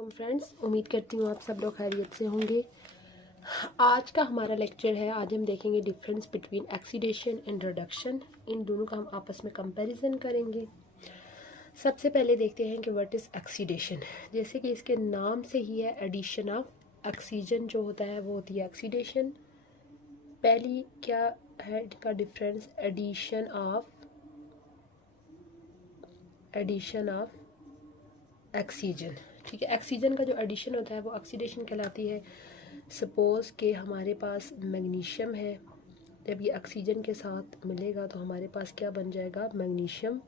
वालेकुम फ्रेंड्स, उम्मीद करती हूँ आप सब लोग खैरियत से होंगे। आज का हमारा लेक्चर है। आज हम देखेंगे difference between oxidation and reduction. इन दोनों का हम आपस में कंपैरिजन करेंगे। सबसे पहले देखते हैं कि व्हाट इज़ ऑक्सीडेशन। जैसे कि इसके नाम से ही है, एडिशन ऑफ ऑक्सीजन जो होता है वो होती है ऑक्सीडेशन। पहली क्या है इनका डिफरेंस, एडिशन ऑफ ऑक्सीजन। ठीक है, ऑक्सीजन का जो एडिशन होता है वो ऑक्सीडेशन कहलाती है। सपोज़ कि हमारे पास मैग्नीशियम है, जब ये ऑक्सीजन के साथ मिलेगा तो हमारे पास क्या बन जाएगा, मैग्नीशियम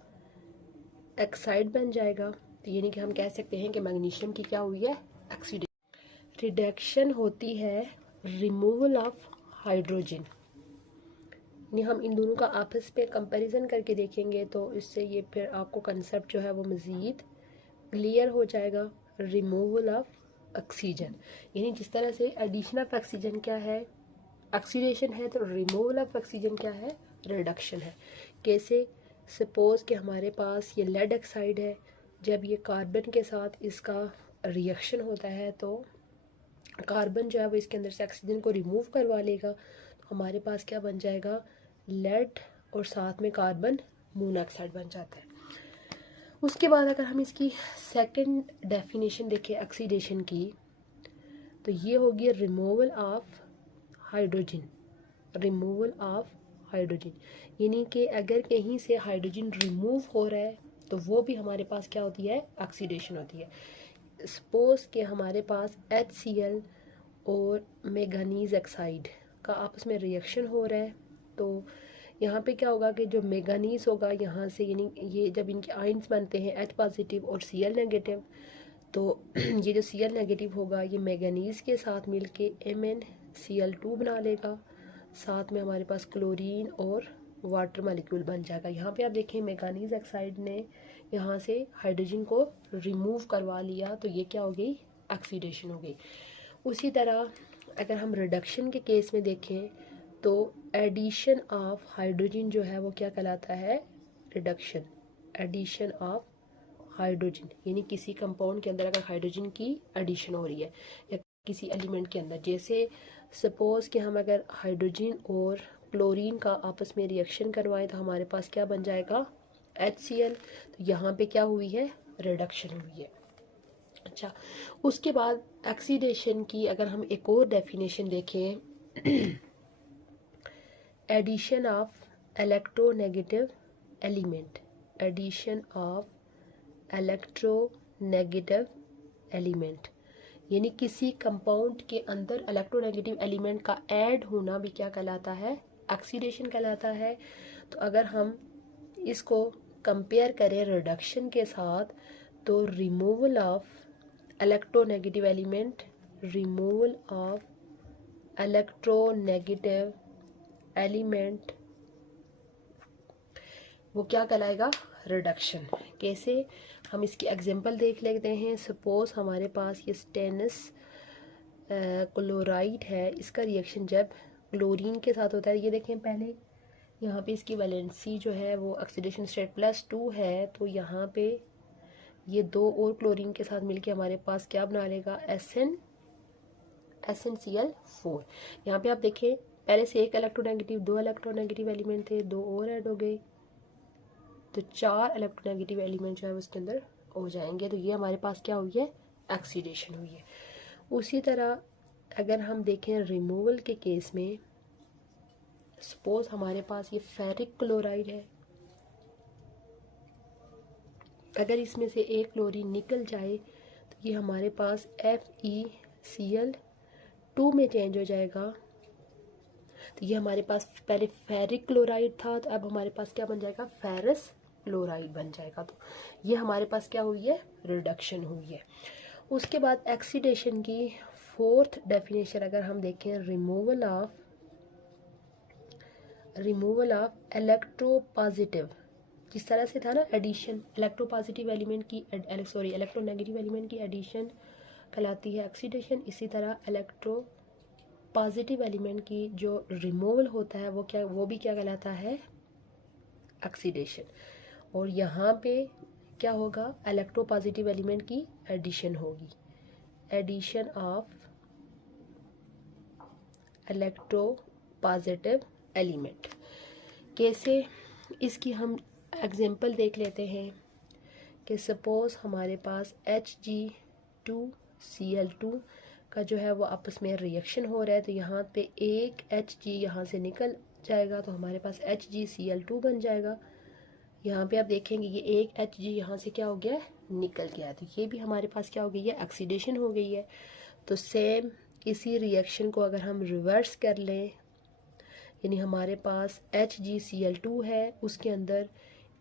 ऑक्साइड बन जाएगा। तो यानी कि हम कह सकते हैं कि मैग्नीशियम की क्या हुई है, ऑक्सीडेशन। रिडक्शन होती है रिमूवल ऑफ हाइड्रोजन। यानी हम इन दोनों का आपस में कंपैरिजन करके देखेंगे तो इससे ये फिर आपको कंसेप्ट जो है वो मज़ीद क्लियर हो जाएगा। रिमूवल ऑफ ऑक्सीजन, यानी जिस तरह से एडिशन ऑफ ऑक्सीजन क्या है, ऑक्सीडेशन है, तो रिमूवल ऑफ ऑक्सीजन क्या है, रिडक्शन है। कैसे, सपोज़ कि हमारे पास ये लेड ऑक्साइड है, जब ये कार्बन के साथ इसका रिएक्शन होता है तो कार्बन जो है वो इसके अंदर से ऑक्सीजन को रिमूव करवा लेगा, तो हमारे पास क्या बन जाएगा, लेड और साथ में कार्बन मोनोऑक्साइड बन जाता है। उसके बाद अगर हम इसकी सेकंड डेफिनेशन देखें ऑक्सीडेशन की, तो ये होगी removal of hydrogen. Removal of hydrogen यानी कि अगर कहीं से हाइड्रोजन रिमूव हो रहा है तो वो भी हमारे पास क्या होती है, ऑक्सीडेशन होती है। सपोज कि हमारे पास HCl और मैंगनीज ऑक्साइड का आपस में रिएक्शन हो रहा है, तो यहाँ पे क्या होगा कि जो मैंगनीज होगा यहाँ से, यानी ये जब इनके आयंस बनते हैं H पॉजिटिव और Cl नेगेटिव, तो ये जो Cl नेगेटिव होगा ये मैंगनीज के साथ मिलके MnCl2 बना लेगा। साथ में हमारे पास क्लोरीन और वाटर मॉलिक्यूल बन जाएगा। यहाँ पे आप देखें मैंगनीज ऑक्साइड ने यहाँ से हाइड्रोजन को रिमूव करवा लिया, तो ये क्या हो गई, ऑक्सीडेशन हो गई। उसी तरह अगर हम रिडक्शन के केस में देखें तो एडिशन ऑफ हाइड्रोजन जो है वो क्या कहलाता है, रिडक्शन। एडिशन ऑफ हाइड्रोजन यानी किसी कंपाउंड के अंदर अगर हाइड्रोजन की एडिशन हो रही है या किसी एलिमेंट के अंदर, जैसे सपोज कि हम अगर हाइड्रोजन और क्लोरीन का आपस में रिएक्शन करवाएं तो हमारे पास क्या बन जाएगा, HCl। तो यहाँ पे क्या हुई है, रिडक्शन हुई है। अच्छा, उसके बाद ऑक्सीडेशन की अगर हम एक और डेफिनेशन देखें, addition of electronegative element. Addition of electronegative element यानी किसी कंपाउंड के अंदर इलेक्ट्रोनेगेटिव एलिमेंट का ऐड होना भी क्या कहलाता है, ऑक्सीडेशन कहलाता है। तो अगर हम इसको कंपेयर करें रिडक्शन के साथ, तो removal of electronegative element, removal of electronegative element वो क्या कहलाएगा, रिडक्शन। कैसे, हम इसकी एग्जांपल देख लेते हैं। सपोज हमारे पास ये स्टेनस क्लोराइड है, इसका रिएक्शन जब क्लोरीन के साथ होता है, ये देखें पहले यहाँ पे इसकी वैलेंसी जो है वो ऑक्सीडेशन स्टेट +2 है, तो यहाँ पे ये दो और क्लोरीन के साथ मिलके हमारे पास क्या बना लेगा, SnCl4। यहाँ पे आप देखें पहले से एक इलेक्ट्रोनेगेटिव, दो इलेक्ट्रोनेगेटिव एलिमेंट थे, दो और ऐड हो गए, तो 4 इलेक्ट्रोनेगेटिव एलिमेंट जो है उसके अंदर हो जाएंगे। तो ये हमारे पास क्या हुई है, ऑक्सीडेशन हुई है। उसी तरह अगर हम देखें रिमूवल के केस में, सपोज हमारे पास ये फेरिक क्लोराइड है, अगर इसमें से एक क्लोरीन निकल जाए तो ये हमारे पास FeCl2 में चेंज हो जाएगा। तो ये हमारे पास पहले फेरिक क्लोराइड था, तो अब हमारे पास क्या बन जाएगा, फेरस क्लोराइड बन जाएगा। तो ये हमारे पास क्या हुई है, रिडक्शन हुई है। उसके बाद ऑक्सीडेशन की फोर्थ डेफिनेशन अगर हम देखें, रिमूवल ऑफ इलेक्ट्रोपॉजिटिव। जिस तरह से था ना एडिशन, इलेक्ट्रोपॉजिटिव एलिमेंट की इलेक्ट्रोनेगेटिव एलिमेंट की एडिशन कहलाती है ऑक्सीडेशन, इसी तरह पॉजिटिव एलिमेंट की जो रिमूवल होता है वो भी क्या कहलाता है, ऑक्सीडेशन। और यहाँ पे क्या होगा, इलेक्ट्रोपॉजिटिव एलिमेंट की एडिशन होगी। Addition of electropositive element. कैसे, इसकी हम एग्जांपल देख लेते हैं कि सपोज़ हमारे पास Hg2Cl2 का जो है वो आपस में रिएक्शन हो रहा है, तो यहाँ पे एक Hg यहाँ से निकल जाएगा तो हमारे पास HgCl2 बन जाएगा। यहाँ पे आप देखेंगे ये एक Hg यहाँ से क्या हो गया है, निकल गया है, तो ये भी हमारे पास क्या हो गई है, ऑक्सीडेशन हो गई है। तो सेम इसी रिएक्शन को अगर हम रिवर्स कर लें, यानी हमारे पास HgCl2 है, उसके अंदर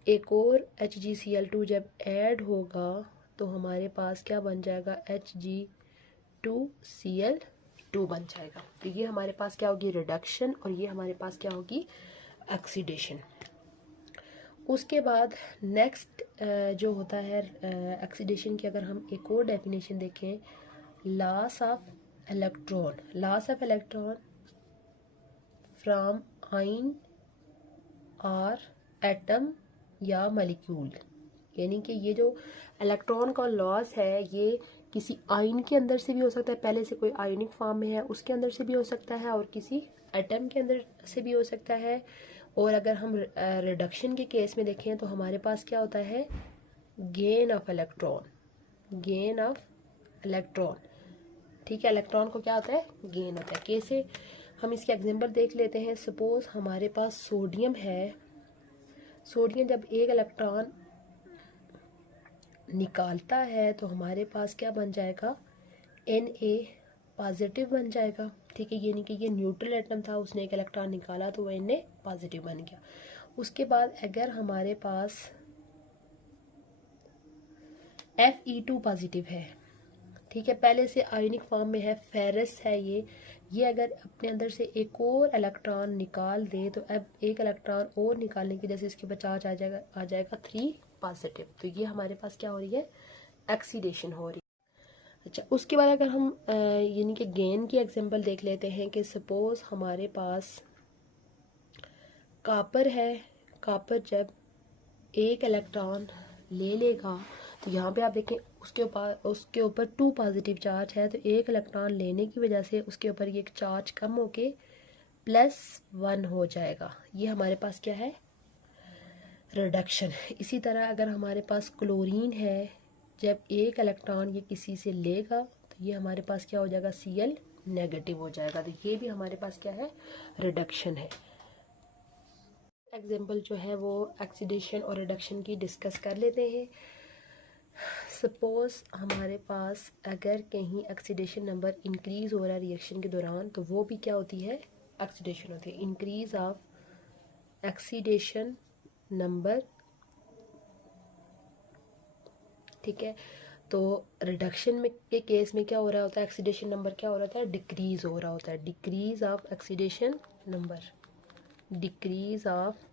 एक और HgCl2 जब ऐड होगा तो हमारे पास क्या बन जाएगा, Hg2Cl2 बन जाएगा। तो ये हमारे पास क्या होगी, रिडक्शन, और ये हमारे पास क्या होगी, ऑक्सीडेशन। उसके बाद नेक्स्ट जो होता है ऑक्सीडेशन की, अगर हम एक और डेफिनेशन देखें, loss of electron, loss of electron from ion और एटम या मॉलिक्यूल, यानी कि ये जो इलेक्ट्रॉन का लॉस है ये किसी आयन के अंदर से भी हो सकता है, पहले से कोई आयनिक फॉर्म में है उसके अंदर से भी हो सकता है, और किसी एटम के अंदर से भी हो सकता है। और अगर हम रिडक्शन के केस में देखें तो हमारे पास क्या होता है, gain of electron, gain of electron, ठीक है, इलेक्ट्रॉन को क्या होता है, गेन होता है। कैसे, हम इसके एग्जांपल देख लेते हैं। सपोज हमारे पास सोडियम है, सोडियम जब एक इलेक्ट्रॉन निकालता है तो हमारे पास क्या बन जाएगा, Na पॉजिटिव बन जाएगा, ठीक है, यानी कि ये न्यूट्रल एटम था, उसने एक इलेक्ट्रॉन निकाला तो वह Na पॉजिटिव बन गया। उसके बाद अगर हमारे पास Fe2 पॉजिटिव है, ठीक है, पहले से आयनिक फॉर्म में है, फेरस है ये अगर अपने अंदर से एक और इलेक्ट्रॉन निकाल दे तो अब एक इलेक्ट्रॉन और निकालने की वजह से इसके चार्ज आ जाएगा 3 पॉजिटिव। तो ये हमारे पास क्या हो रही है, ऑक्सीडेशन हो रही है। अच्छा, उसके बाद अगर हम यानी कि गेन की एग्जांपल देख लेते हैं कि सपोज हमारे पास कॉपर है, कॉपर जब एक इलेक्ट्रॉन ले लेगा तो यहाँ पे आप देखें उसके ऊपर 2 पॉजिटिव चार्ज है, तो एक इलेक्ट्रॉन लेने की वजह से उसके ऊपर ये चार्ज कम होके +1 हो जाएगा। ये हमारे पास क्या है, रिडक्शन। इसी तरह अगर हमारे पास क्लोरीन है, जब एक इलेक्ट्रॉन ये किसी से लेगा तो ये हमारे पास क्या हो जाएगा, Cl नेगेटिव हो जाएगा, तो ये भी हमारे पास क्या है, रिडक्शन है। एग्जाम्पल जो है वो ऑक्सीडेशन और रिडक्शन की डिस्कस कर लेते हैं। सपोज़ हमारे पास अगर कहीं ऑक्सीडेशन नंबर इंक्रीज़ हो रहा है रिएक्शन के दौरान, तो वो भी क्या होती है, ऑक्सीडेशन होती है। इंक्रीज़ ऑफ ऑक्सीडेशन नंबर, ठीक है, तो रिडक्शन में के केस में क्या हो रहा होता है, ऑक्सीडेशन नंबर क्या हो रहा है, डिक्रीज़ हो रहा होता है। Decrease of oxidation number, decrease of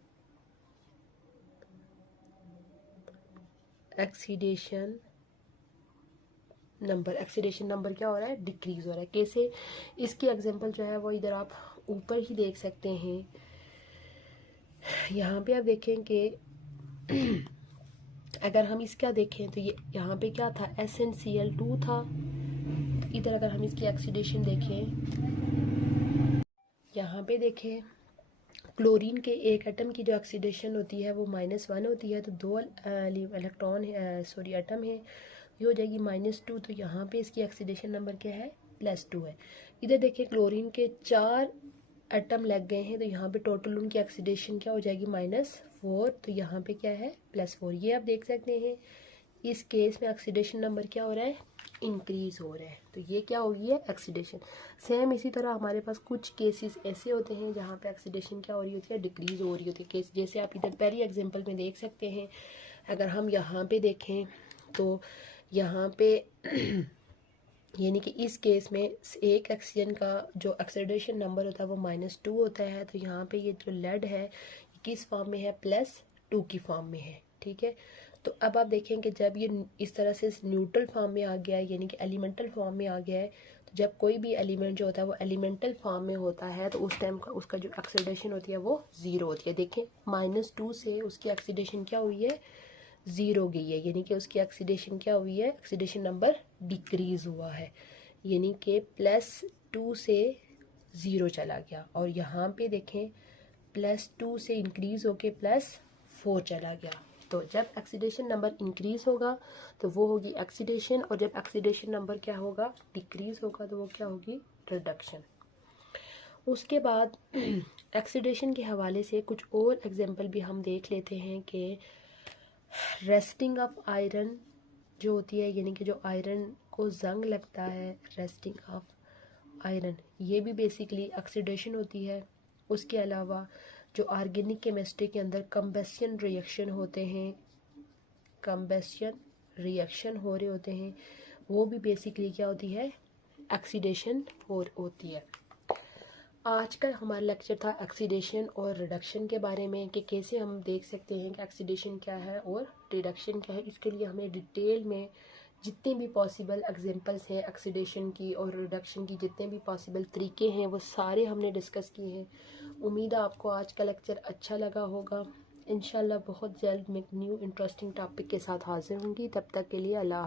oxidation number, oxidation number क्या हो रहा है, डिक्रीज हो रहा है। कैसे, इसकी एग्जांपल जो है वो इधर आप ऊपर ही देख सकते हैं। यहाँ पे आप देखें कि अगर हम इसका देखें तो ये यहाँ पे क्या था, SnCl2 था। इधर अगर हम इसकी ऑक्सीडेशन देखें, यहाँ पे देखें क्लोरीन के एक एटम की जो ऑक्सीडेशन होती है वो -1 होती है, तो 2 इलेक्ट्रॉन एटम है, ये हो जाएगी -2, तो यहाँ पे इसकी ऑक्सीडेशन नंबर क्या है, +2 है। इधर देखिए क्लोरीन के 4 एटम लग गए हैं, तो यहाँ पे टोटल उनकी ऑक्सीडेशन क्या हो जाएगी, -4, तो यहाँ पे क्या है, +4। ये आप देख सकते हैं इस केस में ऑक्सीडेशन नंबर क्या हो रहा है, इंक्रीज़ हो रहा है, तो ये क्या हो गई है, ऑक्सीडेशन। सेम इसी तरह हमारे पास कुछ केसेस ऐसे होते हैं जहाँ पे ऑक्सीडेशन क्या हो रही होती है, डिक्रीज़ हो रही होती है। केस जैसे आप इधर पहली एग्जांपल में देख सकते हैं। अगर हम यहाँ पे देखें तो यहाँ पे यानी कि इस केस में एक ऑक्सीजन का जो ऑक्सीडेशन नंबर होता है वो -2 होता है, तो यहाँ पे ये जो लेड है किस फॉर्म में है, +2 की फॉर्म में है, ठीक है। तो अब आप देखें कि जब ये इस तरह से न्यूट्रल फॉर्म में आ गया है, यानी कि एलिमेंटल फॉर्म में आ गया है, तो जब कोई भी एलिमेंट जो होता है वो एलिमेंटल फॉर्म में होता है तो उस टाइम का उसका जो ऑक्सीडेशन होती है वो 0 होती है। देखें -2 से उसकी ऑक्सीडेशन क्या हुई है, ज़ीरो गई है, यानी कि उसकी ऑक्सीडेशन क्या हुई है, ऑक्सीडेशन नंबर डिक्रीज़ हुआ है, यानी कि +2 से ज़ीरो चला गया। और यहाँ पे देखें +2 से इंक्रीज़ होके +4 चला गया। तो जब ऑक्सीडेशन नंबर इंक्रीज़ होगा तो वो होगी ऑक्सीडेशन, और जब ऑक्सीडेशन नंबर क्या होगा, डिक्रीज़ होगा, तो वो क्या होगी, रिडक्शन। उसके बाद ऑक्सीडेशन के हवाले से कुछ और एग्जांपल भी हम देख लेते हैं कि रेस्टिंग ऑफ आयरन जो होती है, यानी कि जो आयरन को जंग लगता है, रेस्टिंग ऑफ आयरन, ये भी बेसिकली ऑक्सीडेशन होती है। उसके अलावा जो ऑर्गेनिक केमिस्ट्री के अंदर कंबेशन रिएक्शन होते हैं, कंबेशन रिएक्शन हो रहे होते हैं, वो भी बेसिकली क्या होती है, ऑक्सीडेशन होती है। आज का हमारा लेक्चर था ऑक्सीडेशन और रिडक्शन के बारे में, कि कैसे हम देख सकते हैं कि ऑक्सीडेशन क्या है और रिडक्शन क्या है। इसके लिए हमें डिटेल में जितने भी पॉसिबल एग्जांपल्स हैं ऑक्सीडेशन की और रिडक्शन की, जितने भी पॉसिबल तरीके हैं, वो सारे हमने डिस्कस किए हैं। उम्मीद है आपको आज का लेक्चर अच्छा लगा होगा। इंशाल्लाह बहुत जल्द मैं न्यू इंटरेस्टिंग टॉपिक के साथ हाजिर होंगी। तब तक के लिए अल्लाह।